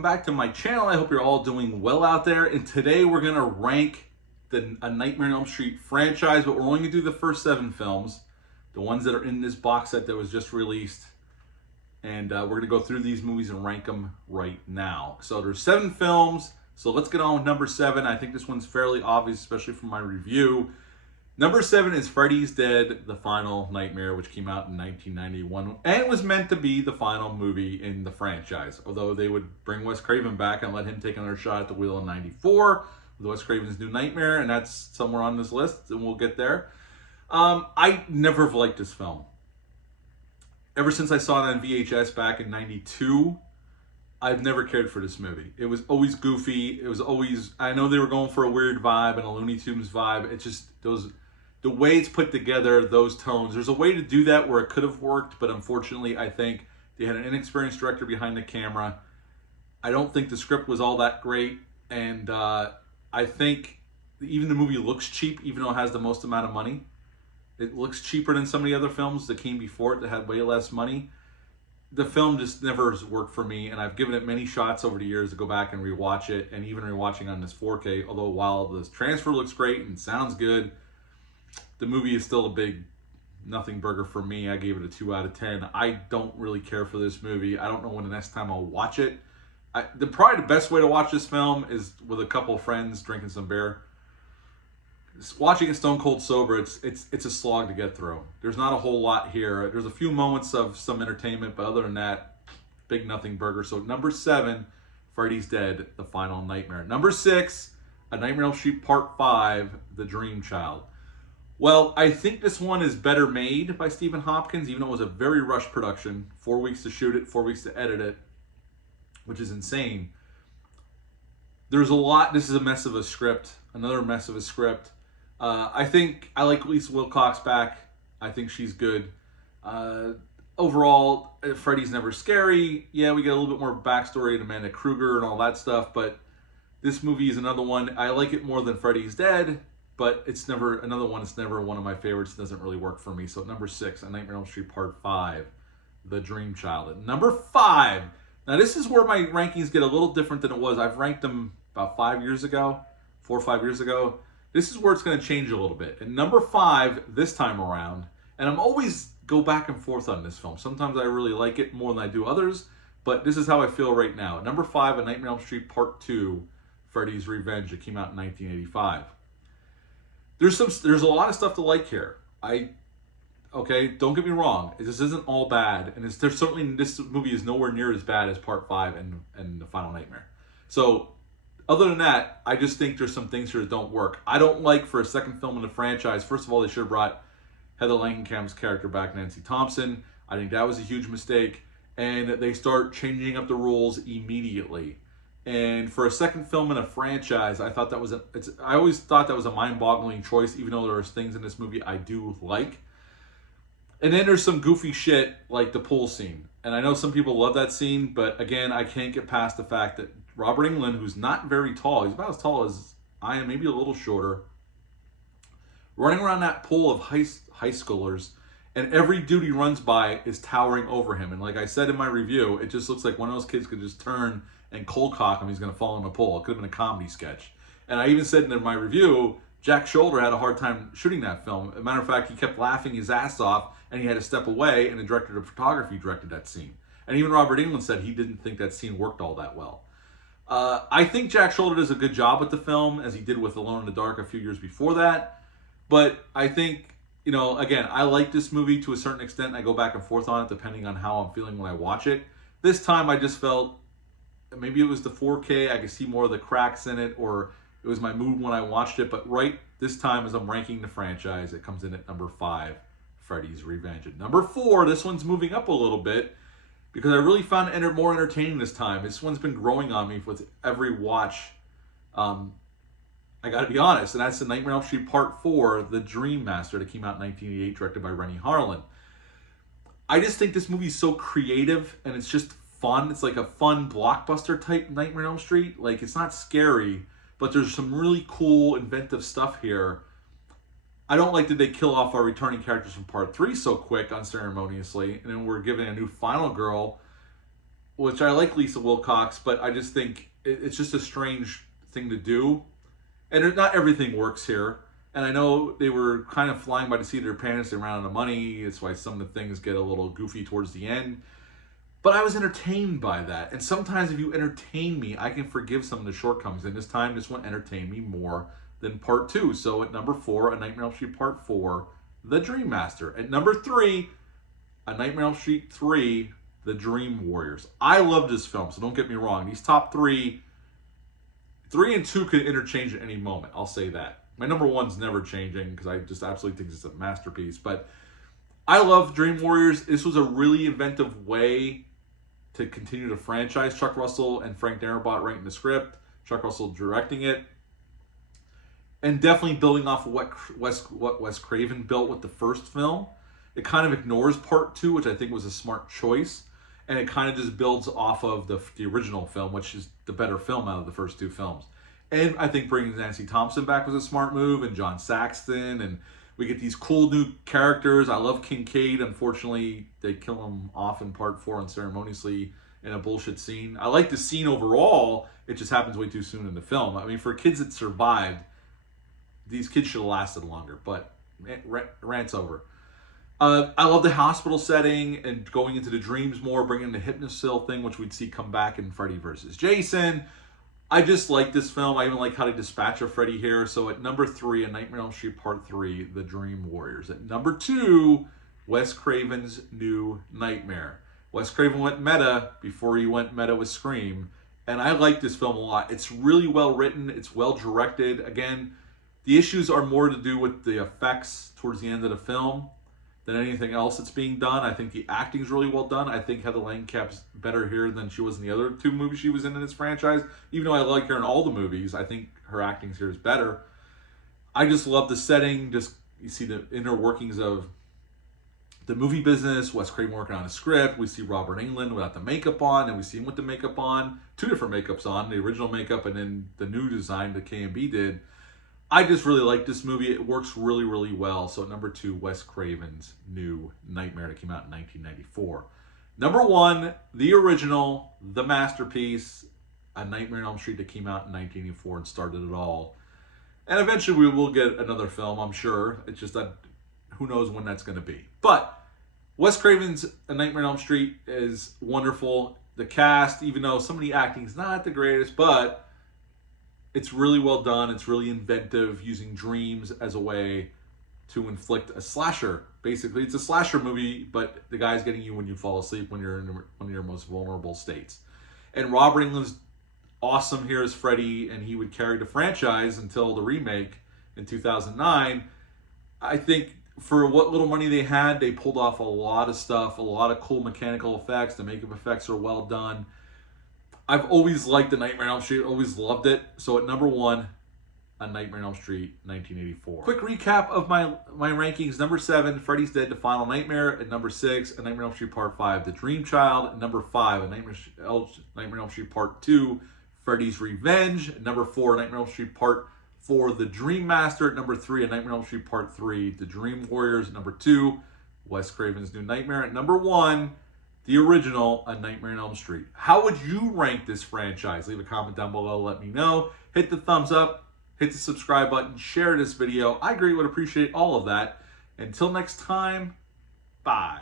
welcome back to my channel. I hope you're all doing well out there. And today we're gonna rank a Nightmare on Elm Street franchise, but we're only gonna do the first 7 films, the ones that are in this box set that was just released. And we're gonna go through these movies and rank them right now. So there's 7 films, so let's get on with number 7. I think this one's fairly obvious, especially from my review. Number 7 is Freddy's Dead: The Final Nightmare, which came out in 1991, and it was meant to be the final movie in the franchise. Although they would bring Wes Craven back and let him take another shot at the wheel in 94 with Wes Craven's New Nightmare, and that's somewhere on this list, and we'll get there. I never have liked this film. Ever since I saw it on VHS back in 92, I've never cared for this movie. It was always goofy. It was always, I know they were going for a weird vibe and a Looney Tunes vibe. It's just the way it's put together, those tones. There's a way to do that where it could have worked, but unfortunately, I think they had an inexperienced director behind the camera. I don't think the script was all that great, and I think even the movie looks cheap, even though it has the most amount of money. It looks cheaper than some of the other films that came before it that had way less money. The film just never has worked for me, and I've given it many shots over the years to go back and rewatch it, and even rewatching on this 4K, although while this transfer looks great and sounds good, the movie is still a big nothing burger for me. I gave it a 2 out of 10. I don't really care for this movie. I don't know when the next time I'll watch it. Probably the best way to watch this film is with a couple of friends drinking some beer. Watching it stone cold sober, it's a slog to get through. There's not a whole lot here. There's a few moments of some entertainment, but other than that, big nothing burger. So number 7, Freddy's Dead: The Final Nightmare. Number 6, A Nightmare on Elm Street Part 5, The Dream Child. Well, I think this one is better made by Stephen Hopkins, even though it was a very rushed production. 4 weeks to shoot it, 4 weeks to edit it, which is insane. There's a lot. This is a mess of a script, another mess of a script. I think I like Lisa Wilcox back. I think she's good. Overall, Freddy's never scary. Yeah, we get a little bit more backstory to Amanda Kruger and all that stuff, but this movie is another one. I like it more than Freddy's Dead, but it's never another one. It's never one of my favorites. It doesn't really work for me. So number 6, A Nightmare on Elm Street Part 5, The Dream Child. At number 5. Now this is where my rankings get a little different than it was. I've ranked them about 5 years ago, 4 or 5 years ago. This is where it's going to change a little bit. And number 5 this time around, and I'm always go back and forth on this film. Sometimes I really like it more than I do others, but this is how I feel right now. At number 5, A Nightmare on Elm Street Part 2, Freddy's Revenge. It came out in 1985. There's a lot of stuff to like here. Okay, don't get me wrong. This isn't all bad, and this movie is nowhere near as bad as Part 5 and The Final Nightmare. So other than that, I just think there's some things here that don't work. I don't like, for a second film in the franchise, first of all, they should have brought Heather Langenkamp's character back, Nancy Thompson. I think that was a huge mistake. And they start changing up the rules immediately. And for a second film in a franchise, I thought that was I always thought that was a mind-boggling choice, even though there's things in this movie I do like. And then there's some goofy shit like the pool scene. And I know some people love that scene, but again, I can't get past the fact that Robert Englund, who's not very tall, he's about as tall as I am, maybe a little shorter, running around that pool of high schoolers, and every dude he runs by is towering over him. And like I said in my review, it just looks like one of those kids could just turn and cold cock him, he's going to fall in the pool. It could have been a comedy sketch. And I even said in my review, Jack Shoulder had a hard time shooting that film. As a matter of fact, he kept laughing his ass off, and he had to step away, and the director of photography directed that scene. And even Robert Englund said he didn't think that scene worked all that well. I think Jack Shoulder does a good job with the film, as he did with Alone in the Dark a few years before that. But I think, you know, again, I like this movie to a certain extent. I go back and forth on it depending on how I'm feeling when I watch it. This time I just felt, maybe it was the 4K, I could see more of the cracks in it, or it was my mood when I watched it. But right this time, as I'm ranking the franchise, it comes in at number 5, Freddy's Revenge. At number 4, this one's moving up a little bit, because I really found it more entertaining this time. This one's been growing on me with every watch. I got to be honest, and that's The Nightmare on Elm Street Part 4, The Dream Master, that came out in 1988, directed by Renny Harlin. I just think this movie is so creative, and it's just fun. It's like a fun blockbuster type Nightmare on Elm Street. Like, it's not scary, but there's some really cool, inventive stuff here. I don't like that they kill off our returning characters from Part 3 so quick, unceremoniously, and then we're giving a new final girl which I like Lisa Wilcox, but I just think it's just a strange thing to do. And not everything works here. And I know they were kind of flying by the seat of their pants. They ran out of money. That's why some of the things get a little goofy towards the end. But I was entertained by that. And sometimes if you entertain me, I can forgive some of the shortcomings. And this time, this one entertained me more than part 2. So at number 4, A Nightmare on Elm Street Part 4, The Dream Master. At number 3, A Nightmare on Elm Street 3, The Dream Warriors. I love this film, so don't get me wrong. These top 3 and 2 could interchange at any moment. I'll say that. My number 1's never changing because I just absolutely think it's a masterpiece. But I love Dream Warriors. This was a really inventive way to continue the franchise. Chuck Russell and Frank Darabont writing the script. Chuck Russell directing it. And definitely building off of what Wes Craven built with the first film. It kind of ignores part 2, which I think was a smart choice. And it kind of just builds off of the original film, which is the better film out of the first 2 films. And I think bringing Nancy Thompson back was a smart move, and John Saxon, and we get these cool new characters. I love Kincaid. Unfortunately, they kill him off in part 4 unceremoniously in a bullshit scene. I like the scene overall. It just happens way too soon in the film. I mean, for kids that survived, these kids should have lasted longer, but rant's over. I love the hospital setting and going into the dreams more, bringing the Hypnosil thing, which we'd see come back in Freddy vs. Jason. I just like this film. I even like how they dispatch of Freddy here. So at number 3, A Nightmare on Elm Street Part 3, The Dream Warriors. At number 2, Wes Craven's New Nightmare. Wes Craven went meta before he went meta with Scream. And I like this film a lot. It's really well written. It's well directed. Again, the issues are more to do with the effects towards the end of the film than anything else that's being done. I think the acting's really well done. I think Heather Langenkamp's better here than she was in the other 2 movies she was in this franchise. Even though I like her in all the movies, I think her acting here is better. I just love the setting. Just you see the inner workings of the movie business. Wes Craven working on a script. We see Robert Englund without the makeup on, and we see him with the makeup on. 2 different makeups on, the original makeup and then the new design that K&B did. I just really like this movie. It works really, really well. So at number 2, Wes Craven's New Nightmare that came out in 1994. Number 1, the original, the masterpiece, A Nightmare on Elm Street that came out in 1984 and started it all. And eventually we will get another film, I'm sure. It's just that who knows when that's going to be. But Wes Craven's A Nightmare on Elm Street is wonderful. The cast, even though some of the acting is not the greatest, but it's really well done. It's really inventive, using dreams as a way to inflict a slasher. Basically, it's a slasher movie, but the guy's getting you when you fall asleep, when you're in one of your most vulnerable states. And Robert Englund's awesome here as Freddy, and he would carry the franchise until the remake in 2009. I think for what little money they had, they pulled off a lot of stuff, a lot of cool mechanical effects. The makeup effects are well done. I've always liked The Nightmare on Elm Street, always loved it. So at number 1, A Nightmare on Elm Street, 1984. Quick recap of my rankings. Number 7, Freddy's Dead, The Final Nightmare. At number 6, A Nightmare on Elm Street Part 5, The Dream Child. At number 5, A Nightmare on Elm Street Part 2, Freddy's Revenge. At number 4, A Nightmare on Elm Street Part 4, The Dream Master. At number 3, A Nightmare on Elm Street Part 3, The Dream Warriors. At number 2, Wes Craven's New Nightmare. At number 1, the original, A Nightmare on Elm Street. How would you rank this franchise? Leave a comment down below, let me know. Hit the thumbs up, hit the subscribe button, share this video. I greatly would appreciate all of that. Until next time, bye.